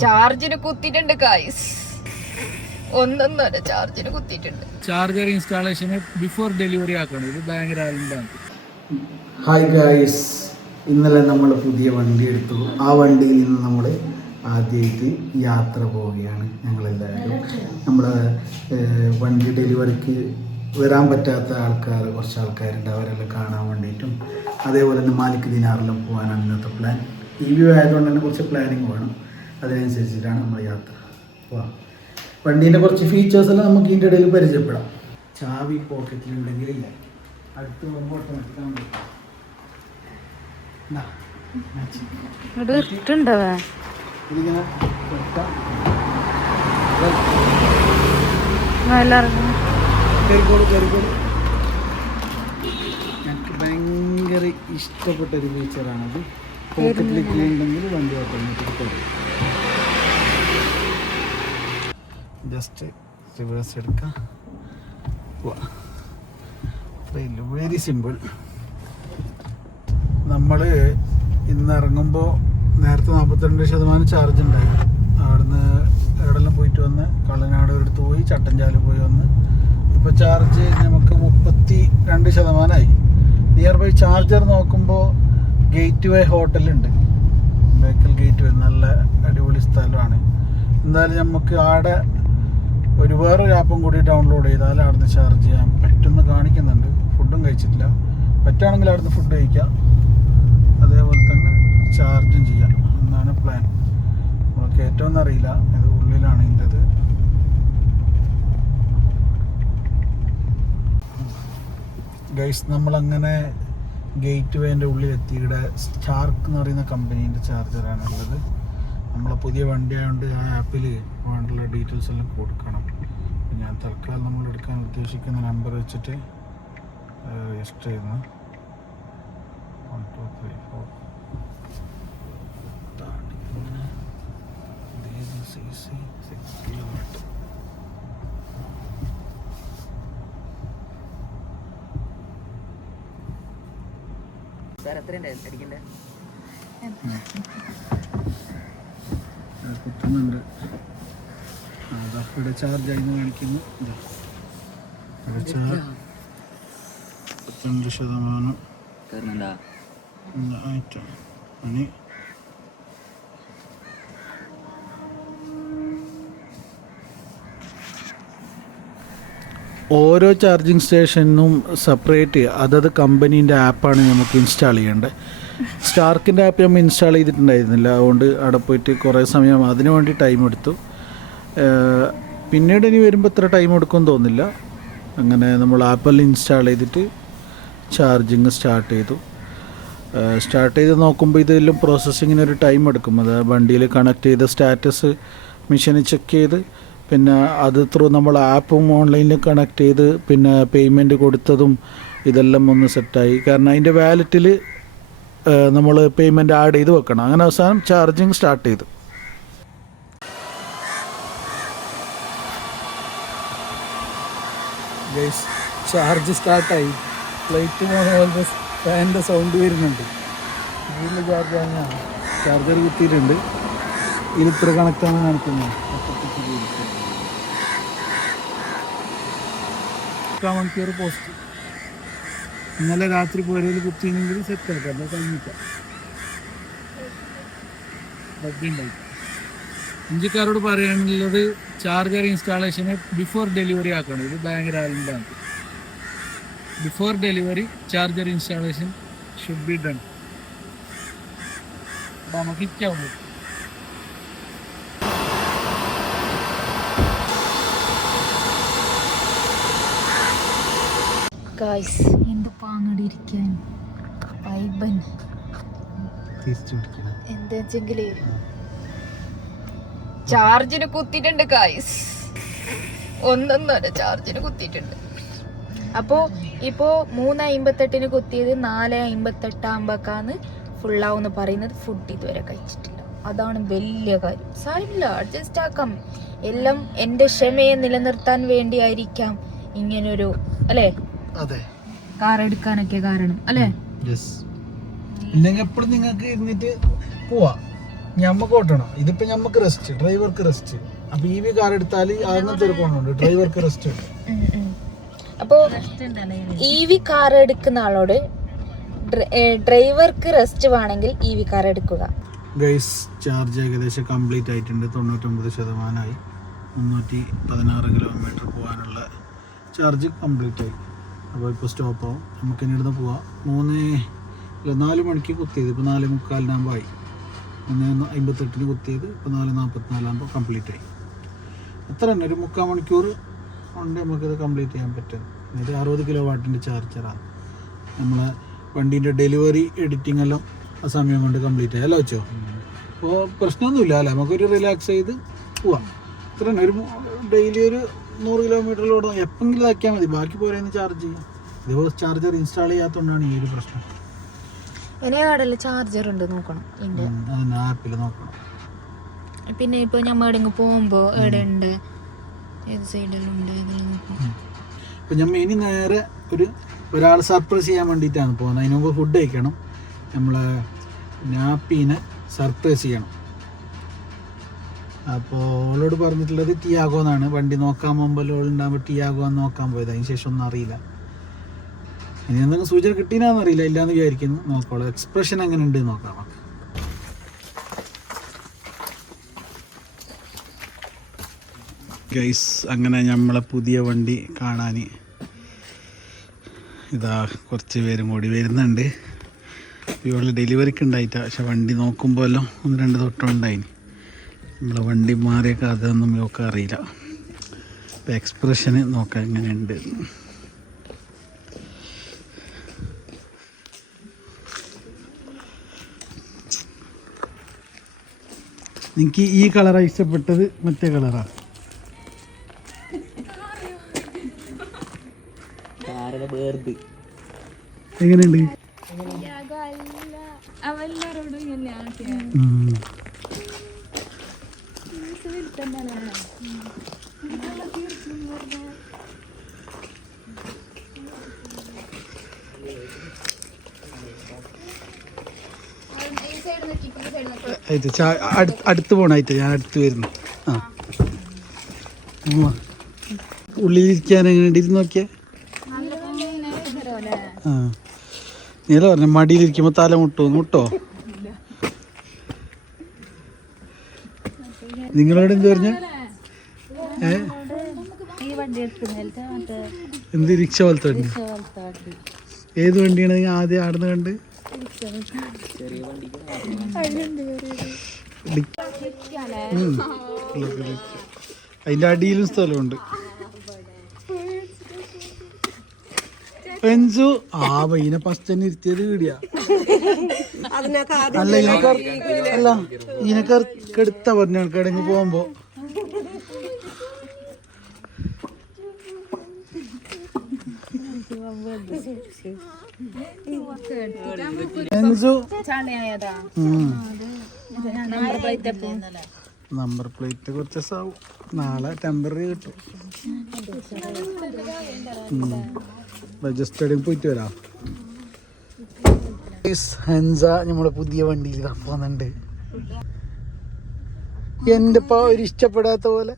ചാർജിന് കുത്തിയിട്ടുണ്ട് guys. ഒന്നൊന്നര ചാർജിന് കുത്തിയിട്ടുണ്ട്. Charger ഇൻസ്റ്റാളേഷന് before delivery ആക്കണം. ഇത് ഭയങ്കര ആളുണ്ടാണ്. ഹായ് ഗായ്സ്, ഇന്നലെ നമ്മൾ പുതിയ വണ്ടി എടുത്തു. ആ വണ്ടിയിൽ നിന്ന് നമ്മൾ ആദ്യമായിട്ട് യാത്ര പോവുകയാണ്. ഞങ്ങളെല്ലാവരും നമ്മുടെ വണ്ടി ഡെലിവറിക്ക് വരാൻ പറ്റാത്ത ആൾക്കാർ, കുറച്ച് ആൾക്കാരുണ്ട്, അവരെല്ലാം കാണാൻ വേണ്ടിയിട്ടും അതേപോലെ തന്നെ മാലിക് ദിനാറിലും പോകാനാണ് ഇന്നത്തെ പ്ലാൻ. EV ആയതുകൊണ്ട് തന്നെ കുറച്ച് പ്ലാനിങ് വേണം. അതിനനുസരിച്ചിട്ടാണ് നമ്മൾ യാത്ര പോവാം. വണ്ടീൻ്റെ കുറച്ച് ഫീച്ചേഴ്സെല്ലാം നമുക്ക് ഇതിൻ്റെ ഇടയിൽ പരിചയപ്പെടാം. ചാവി പോക്കറ്റിലുണ്ടെങ്കിൽ ഇല്ല, അടുത്ത് പോകുമ്പോൾ ഓട്ടോമാറ്റിക്കാണ്. ഇതിങ്ങനെ എനിക്ക് ഭയങ്കര ഇഷ്ടപ്പെട്ടൊരു ഫീച്ചറാണത്. പോക്കറ്റിലേക്ക് ഉണ്ടെങ്കിൽ വണ്ടി ഓട്ടോമാറ്റിക് തരും. ജസ്റ്റ് റിവേഴ്സ് എടുക്കാം, അത്രയില്ല, വെരി സിമ്പിൾ. നമ്മൾ ഇന്ന് ഇറങ്ങുമ്പോൾ നേരത്തെ 42% ചാർജ് ഉണ്ടായി. അവിടുന്ന് എവിടെല്ലാം പോയിട്ട് വന്ന് കള്ളനാട് ഒരിടത്ത് പോയി, ചട്ടഞ്ചാല് പോയി വന്ന് ഇപ്പോൾ ചാർജ് നമുക്ക് 32%. നിയർ ബൈ ചാർജർ നോക്കുമ്പോൾ ഗേറ്റ് വേ ഹോട്ടലുണ്ട്, ബേക്കൽ ഗേറ്റ് വേ, നല്ല അടിപൊളി സ്ഥലമാണ്. എന്തായാലും നമുക്ക് ആടെ വേറൊരു ആപ്പും കൂടി ഡൗൺലോഡ് ചെയ്താൽ അവിടുന്ന് ചാർജ് ചെയ്യാൻ പറ്റുമെന്ന് കാണിക്കുന്നുണ്ട്. ഫുഡും കഴിച്ചിട്ടില്ല, പറ്റുകയാണെങ്കിൽ അവിടുന്ന് ഫുഡ് കഴിക്കാം, അതേപോലെ തന്നെ ചാർജും ചെയ്യാം എന്നാണ് പ്ലാൻ. നമുക്ക് ഏറ്റവും അറിയില്ല, ഇത് ഉള്ളിലാണ് ഇതിൻ്റെത്. ഗൈസ്, നമ്മളങ്ങനെ ഗേറ്റ് വേൻ്റെ ഉള്ളിലെത്തി. ഇവിടെ സ്റ്റാർക്ക് എന്ന് പറയുന്ന കമ്പനീൻ്റെ ചാർജറാണ് ഉള്ളത്. നമ്മളെ പുതിയ വണ്ടി ആയതുകൊണ്ട് ആ ആപ്പിൽ വേണ്ടുള്ള ഡീറ്റെയിൽസ് എല്ലാം കൊടുക്കണം. ഞാൻ തൽക്കാലം നമ്മൾ എടുക്കാൻ ഉദ്ദേശിക്കുന്ന നമ്പർ വെച്ചിട്ട് രജിസ്റ്റർ ചെയ്യുന്നു. 1 2 3 4 6 കിലോമീറ്റർ. കുത്തുന്നുണ്ട്. ഇവിടെ ചാർജ് ആയി കാണിക്കുന്നു. 75% ആയിട്ടാണ്. ഇനി ഓരോ ചാർജിങ് സ്റ്റേഷനും സെപ്പറേറ്റ് അതത് കമ്പനീൻ്റെ ആപ്പാണ് നമുക്ക് ഇൻസ്റ്റാൾ ചെയ്യേണ്ടത്. സ്റ്റാർക്കിൻ്റെ ആപ്പ് നമ്മൾ ഇൻസ്റ്റാൾ ചെയ്തിട്ടുണ്ടായിരുന്നില്ല, അതുകൊണ്ട് അവിടെ പോയിട്ട് കുറേ സമയം അതിനു വേണ്ടി ടൈം എടുത്തു. പിന്നീട് ഇനി വരുമ്പോൾ ഇത്ര ടൈം എടുക്കുമെന്ന് തോന്നില്ല. അങ്ങനെ നമ്മൾ ആപ്പെല്ലാം ഇൻസ്റ്റാൾ ചെയ്തിട്ട് ചാർജിങ് സ്റ്റാർട്ട് ചെയ്ത് നോക്കുമ്പോൾ ഇതെല്ലാം പ്രോസസ്സിങ്ങിന് ഒരു ടൈം എടുക്കും. അത് വണ്ടിയിൽ കണക്ട് ചെയ്ത സ്റ്റാറ്റസ് മെഷീനിൽ ചെക്ക് ചെയ്ത്, പിന്നെ അത് ത്രൂ നമ്മൾ ആപ്പും ഓൺലൈനിൽ കണക്ട് ചെയ്ത്, പിന്നെ പേയ്മെൻറ്റ് കൊടുത്തതും ഇതെല്ലാം ഒന്ന് സെറ്റായി. കാരണം അതിൻ്റെ വാലറ്റിൽ നമ്മൾ പേയ്മെൻറ്റ് ആഡ് ചെയ്ത് വെക്കണം. അങ്ങനെ അവസാനം ചാർജിങ് സ്റ്റാർട്ട് ചെയ്തു. ചാർജ് സ്റ്റാർട്ടായി. ഫ്ലൈറ്റ് പോകുന്ന ഫാനിൻ്റെ സൗണ്ട് വരുന്നുണ്ട്. വീട്ടിൽ ചാർജ് തന്നെയാണ്. ചാർജർ കുത്തിയിട്ടുണ്ട്. ഇതിലിത്ര കണക്റ്റാണ് കാണിക്കുന്നത്. 3 മണിക്കൂർ പോസ്റ്റ്. ഇന്നലെ രാത്രി പോരയിൽ കുത്തിയെങ്കിൽ സെറ്റാക്കാം, എന്നാൽ കഴിഞ്ഞിട്ടാണ് ബഗ്ഗുണ്ടായി. ഇഞ്ചിക്കാരോട് പറയാനുള്ളത് ചാർജർ ഇൻസ്റ്റാളേഷന് ബിഫോർ ഡെലിവറി ആക്കണം. ഇത് ഭയങ്കര ആളുണ്ടാണ്. Before delivery charger installation should be done. അപ്പോൾ നമുക്ക് ഹിറ്റാവും. ഗായ്സ്, എന്ത് പാങ്ങടിയിരിക്കാൻ പൈബൻ എന്താ ചാർജിന് കുത്തിയിട്ടുണ്ട് ഗായ്സ്. ഒന്നൊന്നര ചാർജിന് കുത്തിയിട്ടുണ്ട്. അപ്പോൾ ഇപ്പോൾ 3:58 കുത്തിയത് 4:58 ആകുമ്പോഴേക്കാണ് ഫുള്ളാവെന്ന് പറയുന്നത്. ഫുഡ് ഇതുവരെ കഴിച്ചിട്ടില്ല, അതാണ് വലിയ കാര്യം. സാരമില്ല, അഡ്ജസ്റ്റ് ആക്കാം. എല്ലാം എൻ്റെ ക്ഷമയെ നിലനിർത്താൻ വേണ്ടിയായിരിക്കാം ഇങ്ങനൊരു, അല്ലേ, കാർ എടുക്കാനൊക്കെ കാരണം, അല്ലേ? ഇല്ലെങ്കിൽ എപ്പോഴും നിങ്ങൾക്ക് ഇരുന്നിട്ട് പോവാം. ഞമ്മക്ക് ഓട്ടണം. ഇതിപ്പോ ഞമ്മക്ക് റെസ്റ്റ്, ഡ്രൈവർക്ക് റെസ്റ്റ്. അപ്പൊ EV കാർ എടുത്താൽ അങ്ങനത്തെ ഒരു ഗുണമുണ്ട്, ഡ്രൈവർക്ക് റെസ്റ്റ് ഉണ്ട്. അപ്പോ EV കാർ എടുക്കുന്ന ആളോട് ഡ്രൈവർക്ക് റെസ്റ്റ് വേണമെങ്കിൽ EV കാർ എടുക്കുക. ഗൈസ്, ചാർജ് ഏകദേശം കംപ്ലീറ്റ് ആയിട്ടുണ്ട്. 99%. 316 കിലോമീറ്റർ പോകാനുള്ള ചാർജ് കംപ്ലീറ്റ് ആയി. അപ്പോൾ ഇപ്പോൾ സ്റ്റോപ്പ് ആവും. നമുക്ക് ഇനി ഇവിടുന്ന് പോവാം. 4 മണിക്ക് കുത്തിയത് ഇപ്പോൾ 4:45 ആയി. 3:58 കുത്തിയത് ഇപ്പോൾ 4:44 കംപ്ലീറ്റ് ആയി. അത്ര തന്നെ, ഒരു 3/4 മണിക്കൂർ കൊണ്ട് നമുക്കിത് കംപ്ലീറ്റ് ചെയ്യാൻ പറ്റും. ഇത് 60 കിലോ വാട്ടിൻ്റെ ചാർജറാണ്. നമ്മളെ വണ്ടീൻ്റെ ഡെലിവറി എഡിറ്റിംഗ് എല്ലാം ആ സമയം കൊണ്ട് കംപ്ലീറ്റ് ചെയ്യാം അല്ലേ വെച്ചോ? അപ്പോൾ പ്രശ്നമൊന്നുമില്ല അല്ലേ, നമുക്കൊരു റിലാക്സ് ചെയ്ത് പോവാം. ഇത്ര തന്നെ, ഒരു ഡെയിലി ഒരു 100 കിലോമീറ്ററിലൂടെ എപ്പോഴെങ്കിലും ഇതാക്കിയാൽ മതി. ബാക്കി പോരെന്ന് ചാർജ് ചെയ്യും. ഇതിപ്പോൾ ചാർജർ ഇൻസ്റ്റാൾ ചെയ്യാത്തതുകൊണ്ടാണ് ഈ ഒരു പ്രശ്നം. ചാർജർ ഉണ്ട് നോക്കണം, ആപ്പിൽ നോക്കണം. പിന്നെ ഇപ്പൊ ഞമ്മ എവിടെയെങ്കിലും പോകുമ്പോ എവിടെ ഉണ്ട്, ഏത് സൈഡിലും ഉണ്ട്. ഇപ്പൊ ഞമ്മ ഇനി നേരെ ഒരാൾ സർപ്രൈസ് ചെയ്യാൻ വേണ്ടിയിട്ടാണ് പോകുന്നത്. അതിന് മുമ്പ് ഫുഡ് കഴിക്കണം. നമ്മളെ നാപ്പീനെ സർപ്രൈസ് ചെയ്യണം. അപ്പോൾ ഓളോട് പറഞ്ഞിട്ടുള്ളത് ടിയാഗോ എന്നാണ്. വണ്ടി നോക്കാൻ പോകുമ്പോൾ ഓളുണ്ടാകുമ്പോൾ ടിയാഗോ എന്ന് നോക്കാൻ പോയത്. അതിന് ശേഷം ഒന്നും അറിയില്ല. ഇനി എന്തെങ്കിലും സൂചന കിട്ടീനാന്ന് അറിയില്ല, ഇല്ലാന്ന് വിചാരിക്കുന്നു. നോക്കോളൂ എക്സ്പ്രഷൻ എങ്ങനെ ഉണ്ട് നോക്കാം. ഗൈസ്, അങ്ങനെ നമ്മളെ പുതിയ വണ്ടി കാണാൻ ഇതാ കുറച്ച് പേരും കൂടി വരുന്നുണ്ട്. ഇവള് ഡെലിവറിക്ക് ഉണ്ടായിട്ടാ, പക്ഷെ വണ്ടി നോക്കുമ്പോഴല്ലോ 1-2 തൊട്ടുണ്ടായിന്. നമ്മളെ വണ്ടി മാറിയൊക്കെ അതൊന്നും ഒക്കെ അറിയില്ല. ഇപ്പം എക്സ്പ്രഷന് നോക്കാം എങ്ങനെയുണ്ട്. എനിക്ക് ഈ കളറാണ് ഇഷ്ടപ്പെട്ടത്, മറ്റേ കളറാണ്. എങ്ങനെയുണ്ട്? അടുത്ത് പോണായിട്ട് ഞാൻ അടുത്ത് വരുന്നു. ആ ഉള്ളിലിരിക്കാൻ എങ്ങനെ ഇരുന്ന് നോക്കിയേ? ആ നീല പറഞ്ഞ മടിയിലിരിക്കുമ്പോ തല മുട്ടോ? നിങ്ങളോട് എന്ത് പറഞ്ഞ? എന്ത് റിക്ഷ പോലത്തെ വണ്ടി? ഏത് വണ്ടിയാണ് ആദ്യം ആടുന്ന് കണ്ട്? അതിന്റെ അടിയിലും സ്ഥലമുണ്ട്. പെൻസു ഇതിനെ ഫസ്റ്റ് തന്നെ ഇരുത്തിയത് വീടിയാ. അല്ല ഇതിനൊക്കെ എടുത്ത പറഞ്ഞു കിടങ്ങി പോകുമ്പോ. നമ്പർ പ്ലേറ്റ് കുറച്ച് ദിവസമാവും. നാളെ ടെമ്പററി കിട്ടും. രജിസ്റ്റേർഡ് പോയിട്ട് വരാം. ഹൻസ നമ്മളെ പുതിയ വണ്ടിയിൽ പോകുന്നുണ്ട്. എന്റെ ഇപ്പൊ ഒരു ഇഷ്ടപ്പെടാത്ത പോലെ